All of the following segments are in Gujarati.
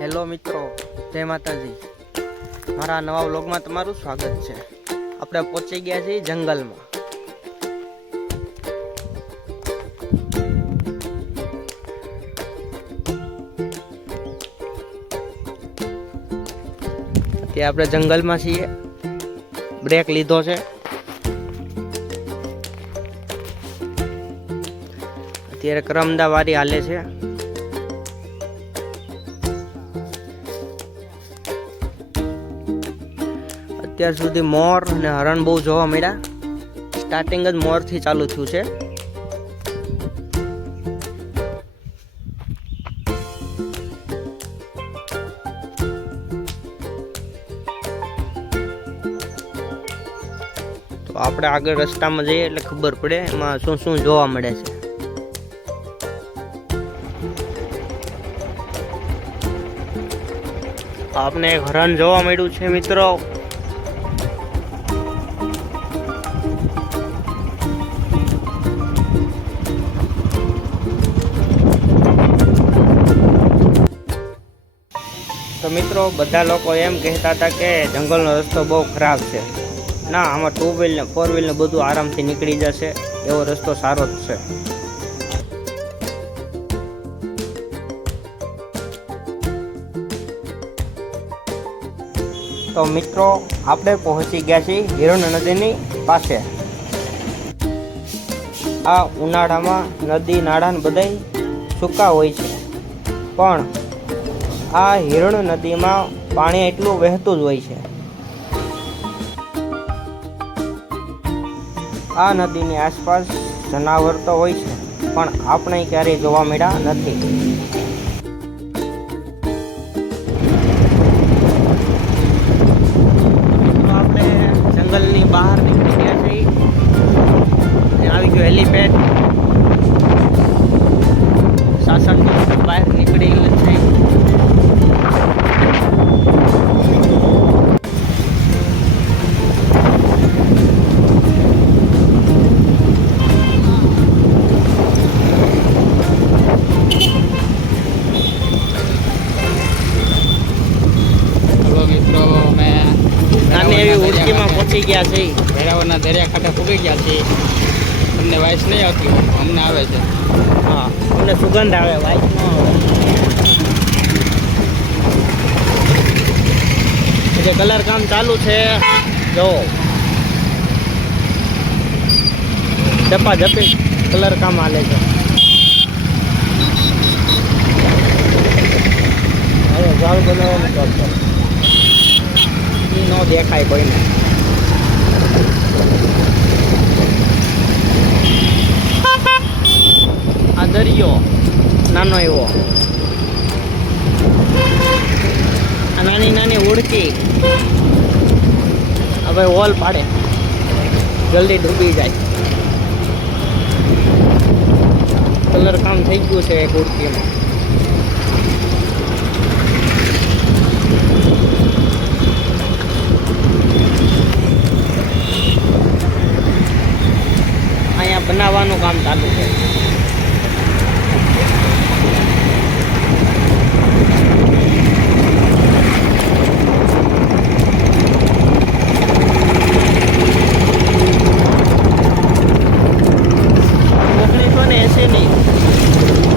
હેલો મિત્રો, જય માતાજી। મારા નવા વ્લોગમાં તમારું સ્વાગત છે। આપણે પહોંચી ગયા છીએ જંગલમાં। અત્યારે આપણે જંગલમાં છીએ, બ્રેક લીધો છે। અત્યારે કરમદા વારી હાલે છે। અત્યાર સુધી મોર અને હરણ બહુ જોવા મળ્યા। સ્ટાર્ટિંગ જ મોરથી ચાલુ થયું છે। તો આપણે આગળ રસ્તામાં જઈએ એટલે ખબર પડે એમાં શું શું જોવા મળે છે। આપને એક હરણ જોવા મળ્યું છે મિત્રો। તો મિત્રો બધા લોકો એમ કહેતા હતા કે જંગલનો રસ્તો બહુ ખરાબ છે। ના, આમાં 2 વ્હીલ ને 4 વ્હીલ ને બધું આરામથી નીકળી જશે, એવો રસ્તો સારો જ છે। તો મિત્રો આપણે પહોંચી ગયા છીએ હિરણ નદીની પાસે। આ ઉનાળામાં નદી નાળા બધાય સૂકા હોય છે, પણ આ હિરણ નદીમાં પાણી એટલું વહેતું જ હોય છે। આ નદીની આસપાસ જનાવર તો હોય છે, પણ આપણે ક્યારેય જોવા મળ્યા નથી। આપણે જંગલની બહાર નીકળી ગયા છીએ, આવી ગયો હેલીપેડ। સાસણગીર બહાર નીકળી છે। નાની એવી ઉડકીમાં પહોંચી ગયા છે। વેરાવળના દરિયા કાંઠે પૂગી ગયા છીએ। તમને વાઇસ નહીં આવતી, અમને આવે છે। હા, અમને સુગંધ આવે, વાઇસ ન આવે। એટલે કલર કામ ચાલુ છે, જો ઝપાઝપી કલર કામ હાલે છે। હવે ઝાડ બનાવવાનું કામ ચાલુ, એ ન દેખાય કોઈને। આ દરિયો નાનો એવો, આ નાની નાની ઉડકી હવે હોલ પાડે, જલ્દી ડૂબી જાય। કલર કામ થઈ ગયું છે એક ઉડકીમાં। અહીંયા બનાવવાનું કામ ચાલુ છે।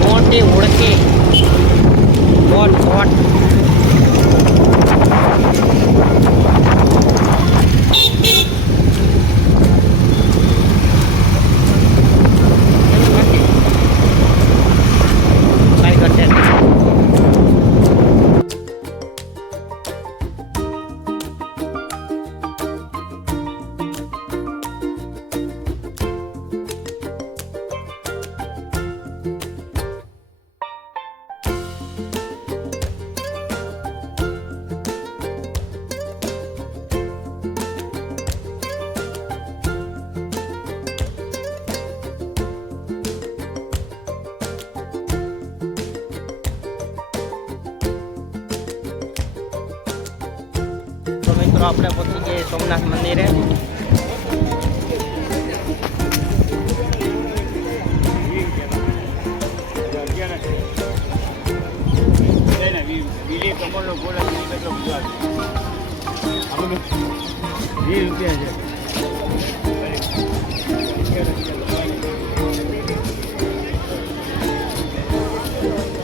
મોટી ઉડકી બોટ બોટ મિત્રો આપણે પહોંચી ગਏ સોમનાથ મંદિરે।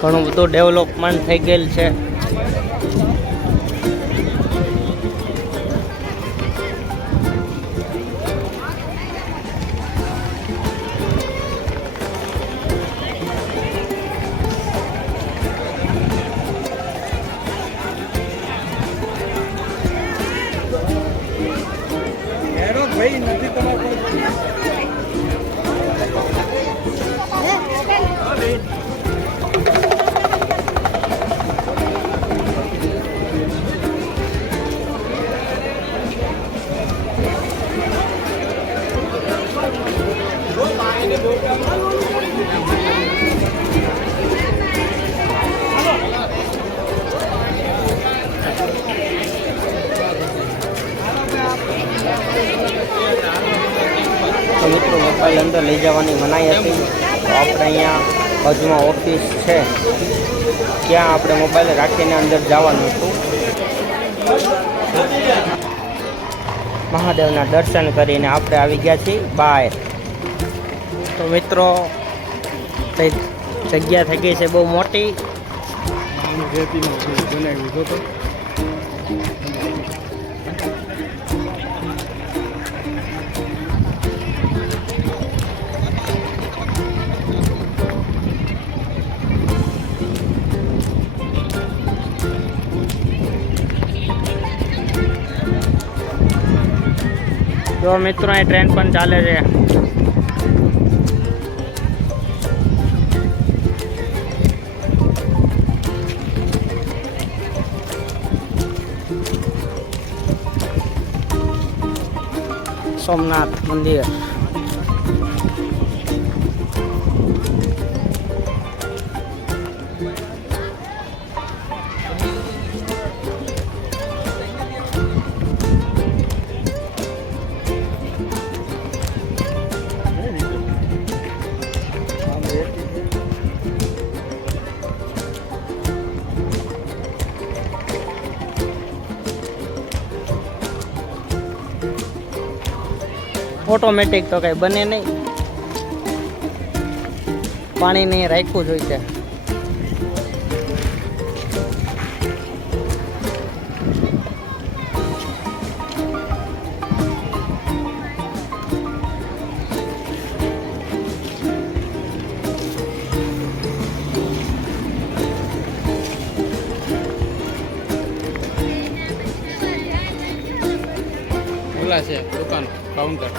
ઘણું બધું ડેવલપમેન્ટ થઈ ગયેલ છે. તો મિત્રો મોબાઈલ અંદર લઈ જવાની મનાઈ હતી. તો આપણે અહીંયા બાજુમાં ઓફિસ છે, ત્યાં આપણે મોબાઈલ રાખીને અંદર જવાનું હતું. મહાદેવના દર્શન કરીને આપણે આવી ગયા છીએ બહાર. તો મિત્રો જગ્યા થઈ ગઈ છે બહુ મોટી. જો મિત્રો અહીં ટ્રેન પણ ચાલે છે. સોમનાથ મંદિર. ઓટોમેટિક તો કઈ બને નહીં, પાણી નહીં રાખવું જોઈએ. ઓલા છે દુકાન કાઉન્ટર.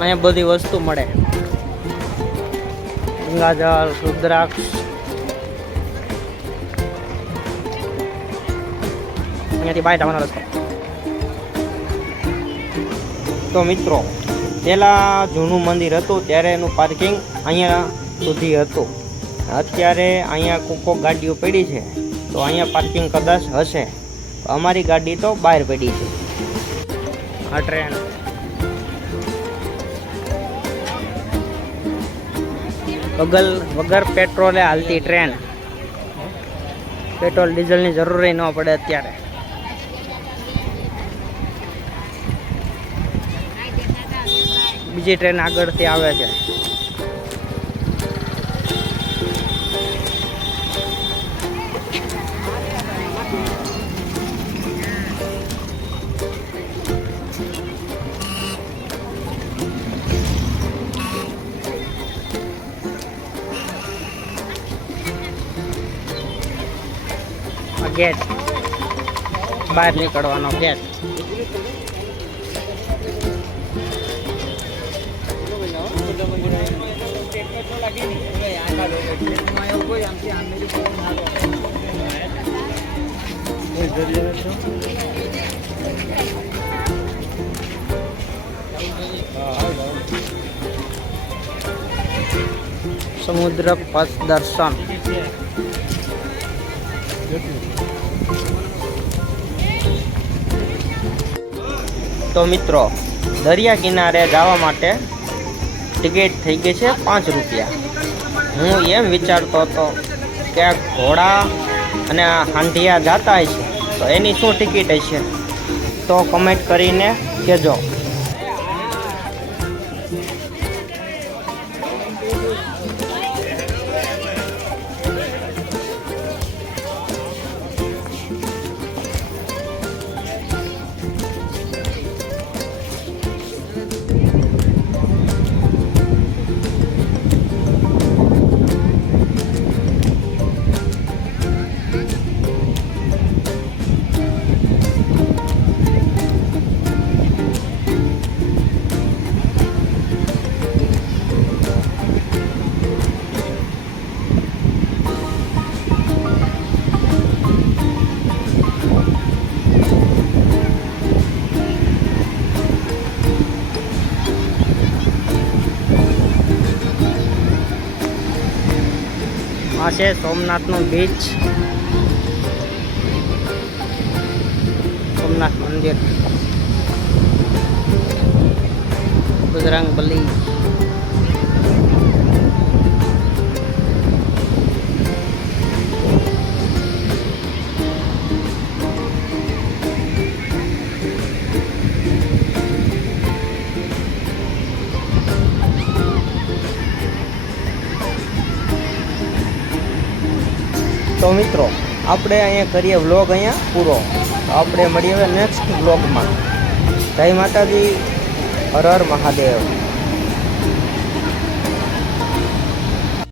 અહીંયા બધી વસ્તુ મળે. ગંગાજળ, રુદ્રાક્ષ. અહીંયાથી બહાર જવાનો રસ્તો. તો મિત્રો પહેલાં જૂનું મંદિર હતું ત્યારે એનું પાર્કિંગ અહીંયા સુધી હતું. અત્યારે અહીંયા કોકો ગાડીઓ પડી છે, તો અહીંયા પાર્કિંગ કદાચ હશે. અમારી ગાડી તો બહાર પડી છે. આ ટ્રેન વગર પેટ્રોલે હાલતી ટ્રેન. પેટ્રોલ ડીઝલની જરૂર ન પડે અત્યારે. બીજી ટ્રેન આગળથી આવે છે. ગેટ, બહાર નીકળવાનો ગેટ. સમુદ્ર પથ દર્શન. તો મિત્રો દરિયા કિનારે જવા માટે ટિકિટ થઈ ગઈ છે 5 રૂપિયા. હું એમ વિચારતો હતો કે આ ઘોડા અને આ હાંડિયા જાતા હશે તો એની શું ટિકિટ હશે, તો કમેન્ટ કરીને કહેજો. આ છે સોમનાથનું બીચ, સોમનાથ મંદિર, બજરંગબલી. તો મિત્રો આપણે અહીંયા કરીએ વ્લોગ અહીંયા પૂરો. તો આપણે મળીએ હવે નેક્સ્ટ વ્લોગમાં. જય માતાજી, હર હર મહાદેવ.